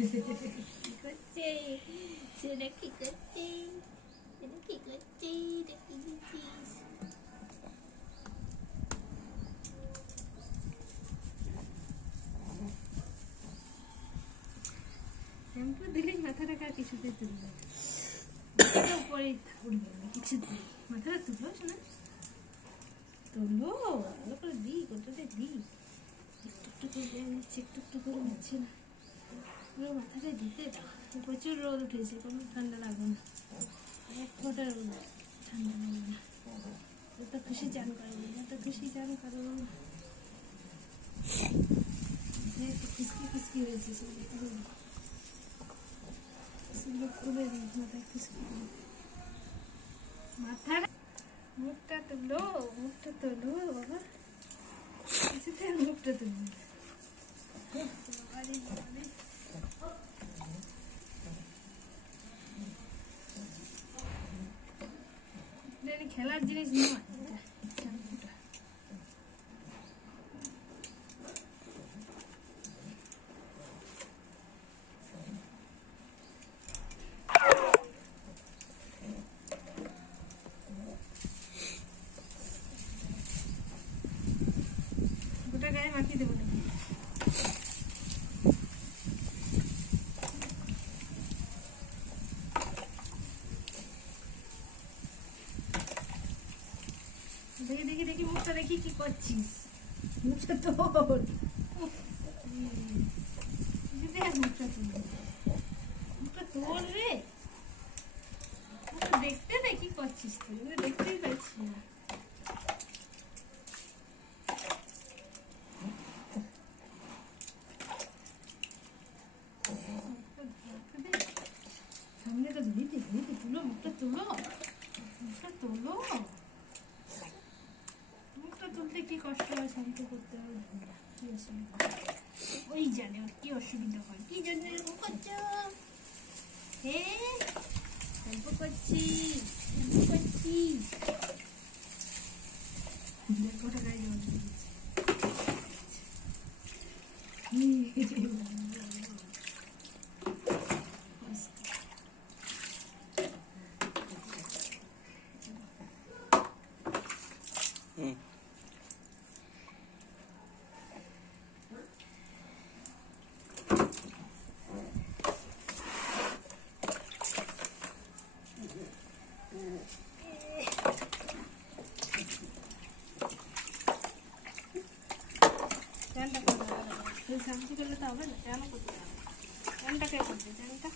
কি করছে সেটা? কি করছে সেটা? কি করছে? দেখি দিচ্ছিস? শ্যাম্পু দিলেই মাথাটা কার কিছুতে তুলবে, মাথাটা উপরেই উঠবে না কিছুতে। মাথাটা তুলো শোনা, তুলো ভালো করে দিই, কতটা দিই, একটু একটু করে নিচ্ছে, একটু একটু করে নিচ্ছে না, পুরো মাথাটা দিতে দাও। প্রচুর রোদ উঠেছে, কোনো ঠান্ডা লাগবে না, এক ফোঁটা রোদ ঠান্ডা লাগবে না। যত খুশি চান করো, যত খুশি চান করো। একটু খুশকি খুশকি হয়েছে, সেগুলো খুলে দিই, মাথায় খুশকি দিই। মাথার মুখটা তুলো, মুখটা তোলো বাবা, কিছুতে মুখটা তুলো। খেলার জিনিস নয় শ্যাম্পুটা। গোটা গায়ে মাখিয়ে দেবো নাকি? দেখি দেখি দেখি মুখটা দেখি, কি করছিস? মুখটা তোল, মুখটা তোল, মুখটা তোল রে। দেখতে না কি করছিস তুই, দেখতেই পাচ্ছি না। সামনে তো ধরিতে ধরিতে তুলো, মুখটা তুলো, মুখটা তোলো। মুখটা তুলতে কি কষ্ট হয়, শান্ত করতে হবে, কি অসুবিধা? ওই জানে ওর কি অসুবিধা হয়, কি জন্য এরকম করছো? হ্যাঁ, শ্যাম্পু করছি, শ্যাম্পু করছি। দেখো টাকায় জল দিয়েছে। শান্তি করলে তো হবে না, কেন করতে হবে? চ্যানটা কে করবে? চ্যানটা